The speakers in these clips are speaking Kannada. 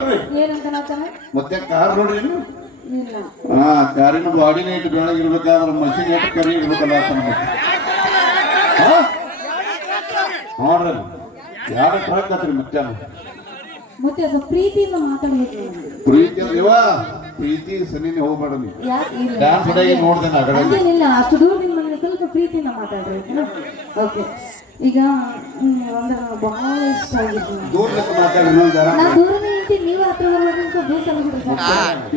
ಏನಂತ ನಾತಾನೆ ಮತ್ತೆ ಕಾರ್ ನೋಡ್ರಿ ಇಲ್ಲ ಹಾ ಕಾರಿನ ಬಾಡಿನ ಇಟ್ಟು ಬೆಳಗಿರ್ಬೇಕಾದ್ರೆ ಮಷಿನ್ ಇಟ್ಟು ಕರಿ ಇರ್ಬೇಕಲ್ಲ ಅಂತ ನೋಡ್ರಿ ಯಾರ ಟ್ರಕ್ ಆತ್ರಿ ಮತ್ತೆ ಮತ್ತೆ ಸ್ವಲ್ಪ ಪ್ರೀತಿಯಿಂದ ಮಾತಾಡ್ಬೇಕು ಪ್ರೀತಿ ಇವ ಪ್ರೀತಿ ಸನಿನೇ ಹೋಗ್ಬೇಡ ನೀ ಡ್ಯಾನ್ಸ್ ಡೇ ನೋಡ್ದೆ ನಾ ಹಂಗೇನಿಲ್ಲ ಅಷ್ಟು ದೂರದಿಂದ ಬಂದ್ರೆ ಸ್ವಲ್ಪ ಪ್ರೀತಿಯಿಂದ ಮಾತಾಡ್ರಿ ಓಕೆ ಈಗ ಒಂದು ಬಹಳ ಇಷ್ಟ ಆಗಿತ್ತು ದೂರದಿಂದ ಮಾತಾಡಿ ನಾ ದೂರದಿಂದ ನಿಂತೀನಿ ನೀವು ಹತ್ರ ಬರ್ಬೇಕು ಸ್ವಲ್ಪ ದೂರ ಸಲ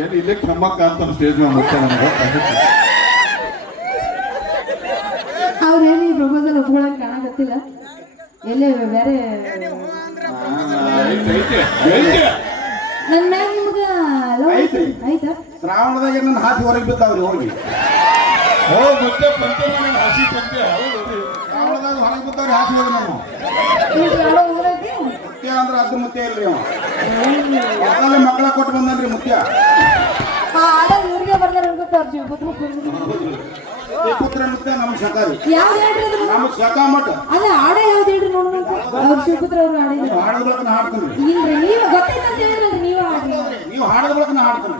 ಏನು ಇಲ್ಲೇ ಕ್ಷಮಕ್ಕ ಅಂತ ಸ್ಟೇಜ್ ಮೇಲೆ ಮತ್ತೆ ನನಗೆ ಅವ್ರೇನು ಈ ಪ್ರಪೋಸಲ್ ಒಪ್ಕೊಳಕ್ ಕಾಣಕತ್ತಿಲ್ಲ ಎಲ್ಲೇ ಬೇರೆ ನನ್ನ ಮ್ಯಾಗ ನಿಮ್ಗೆ ಲವ್ ಆಯ್ತಾ ಶ್ರಾವಣದಾಗ ನನ್ನ ಹಾಕಿ ಹೊರಗೆ ಬಿದ್ದಾವ್ರಿ ಹೋಗಿ ಶ್ರಾವಣದಾಗ ಹೊರಗೆ ಬಿದ್ದಾವ್ರಿ ಹಾಕಿ ಹೋಗಿ ನಾನು ಮುತ್ಯ ಅಂದ್ರೆ ಅದು ಮುತ್ಯ ಇಲ್ರಿ ಅವ ಮಕ್ಕಳ ಕೊಟ್ಟು ಬಂದನ್ರಿ ಮುತ್ಯ ಇವ್ರಿಗೆ ಬರ್ದಾರ ಪುತ್ರ ಮುತ್ಯ ನಮ್ಗೆ ಸಕಾರಿ ಯಾವ್ದು ಹೇಳ್ರಿ ನಮ್ಗೆ ಸಕಾ ಮಠ ಅಲ್ಲ ಹಾಡ ಯಾವ್ದು ಹೇಳ್ರಿ ನೋಡೋಣ ಅವ್ರ ಶಿವಪುತ್ರ ಅವ್ರು ಹಾಡಿದ್ರು ಹಾಡದ ಬಳಕ ನಾ ಹಾಡ್ತೀನಿ ಇಲ್ರಿ ನೀವು ಗೊತ್ತೈತೆ ಅಂತ ಹೇಳಿದ್ರಿ ನೀವು ಹಾಡ್ರಿ ನೀವು ಹಾಡದ ಬಳಕ ನಾ ಹಾಡ್ತೀನಿ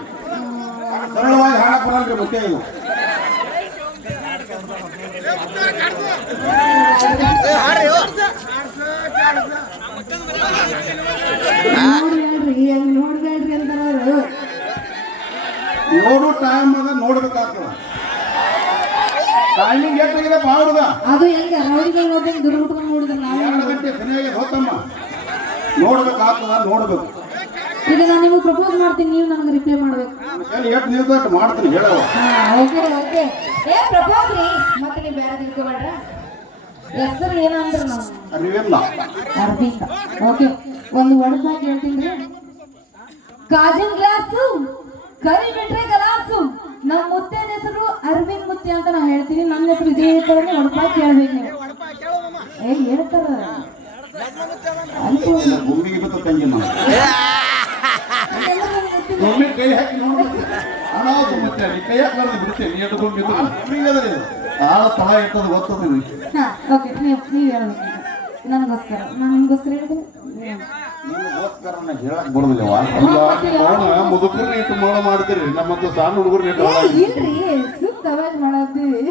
ಸರಳವಾಗಿ ಹಾಡಕ್ ಬರಲ್ರಿ ಮುತ್ಯ ಇದು ನೋಡ್ಬೇಡ್ರಿ ಹಂಗ ನೋಡ್ಬೇಡ್ರಿ ಅಂತಾರ ನೋಡು ಟೈಮ್ ಅದ ನೋಡ್ಬೇಕಾಗ್ತದ ಟೈಮಿಂಗ್ ಏಟಾಗಿದೆ ಬಾಳುದ ಅದು ಹೆಂಗ ರೌಡಿಗಳು ನೋಡ್ದಂಗೆ ದುರ್ಗುಟ್ಕೊಂಡು ನೋಡಿದ್ರೆ ನಾವು 2 ಗಂಟೆ ಸರಿಯಾಗಿ ಹೋತಮ್ಮ ನೋಡ್ಬೇಕಾಗ್ತದ ನೋಡ್ಬೇಕು ಈಗ ನಾನು ನಿಮಗೆ ಪ್ರಪೋಸ್ ಮಾಡ್ತೀನಿ ನೀವು ನನಗೆ ರಿಪ್ಲೈ ಮಾಡ್ಬೇಕು ಎಷ್ಟು ನಿರ್ಧಾರ ಮಾಡ್ತೀನಿ ಹೇಳವ ಓಕೆ ಓಕೆ ಏ ಪ್ರಪೋಸ್ ರೀ ಮತ್ತೆ ನೀವು ಬೇರೆ ತಿಳ್ಕೊಬೇಡ್ರ ಹೆಸರು ಏನಂದ್ರೆ ನಾವು ಅರಿವಿಲ್ಲ ಅರ್ಬಿಂದ ಓಕೆ ಒಂದು ಒಡದಾಗಿ ಹೇಳ್ತೀನಿ ಕಾಜಿನ ಗ್ಲಾಸು ಕರಿ ಬಿಟ್ರೆ ಗಲಾಸು ನಮ್ಮ ಮುತ್ತೆನ ಹೆಸರು ಅರವಿಂದ್ ಮುತ್ತೆ ಅಂತ ನಾ ಹೇಳ್ತೀನಿ ನನ್ನ ಹೆಸರು ಇದೇ ತರನೇ ಒಡಪಾಗಿ ಕೇಳ್ಬೇಕು ನೀವು ಹೇಳ್ತಾರ ಗುಂಡಿಗೆ ಬಿತ್ತು ತಂಗಿ ನಾವು ಒಮ್ಮೆ ಕೈ ಹಾಕಿ ನೋಡ್ಬೇಕು ಅನಾಹುತ ಮತ್ತೆ ಕೈ ಹಾಕಿ ಬಿಡ್ತೇನೆ ನೀ ಎಡ್ಕೊಂಡು ಆಳ ತಳ ಇರ್ತದ ಗೊತ್ತದ ಓಕೆ ನೀವು ಹೇಳ್ಬೇಕು ನನಗೋಸ್ಕರ ನಾನು ನಿಮ್ಗೋಸ್ಕರ ಹೇಳಿದ್ರೆ ನಿಮಗೋಸ್ಕರ ಹೇಳಕ್ ಬರೋದಿಲ್ಲವಾ ಮುದುಕರ್ನ ಇಟ್ಟು ಮಾಡ ಮಾಡ್ತೀರಿ ನಮ್ಮಂತ ಸಣ್ಣ ಹುಡುಗರ್ನ ಇಟ್ಟು ಇಲ್ರಿ ಸುತ್ತ ಅವಾಜ್ ಮಾಡತ್ತೀವಿ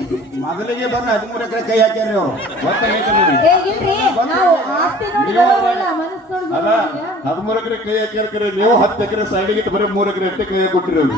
ಮೊದಲಿಗೆ ಬಂದ 13 ಎಕರೆ ಕೈ ಹಾಕ್ಯಾರಿ ಅವರು ಇಲ್ರಿ ನಾವು ಆಸ್ತಿ ನೋಡಿಲ್ಲ ಮನಸ್ಸು ಅಲ್ಲ 13 ಎಕರೆ ಕೈ ಹಾಕ್ಯಾರ ನೀವು 10 ಎಕರೆ ಸೈಡಿಗೆ ಇಟ್ಟು ಬರೀ 3 ಎಕರೆ ಅಷ್ಟೇ ಕೈ ಕೊಟ್ಟಿರೋದು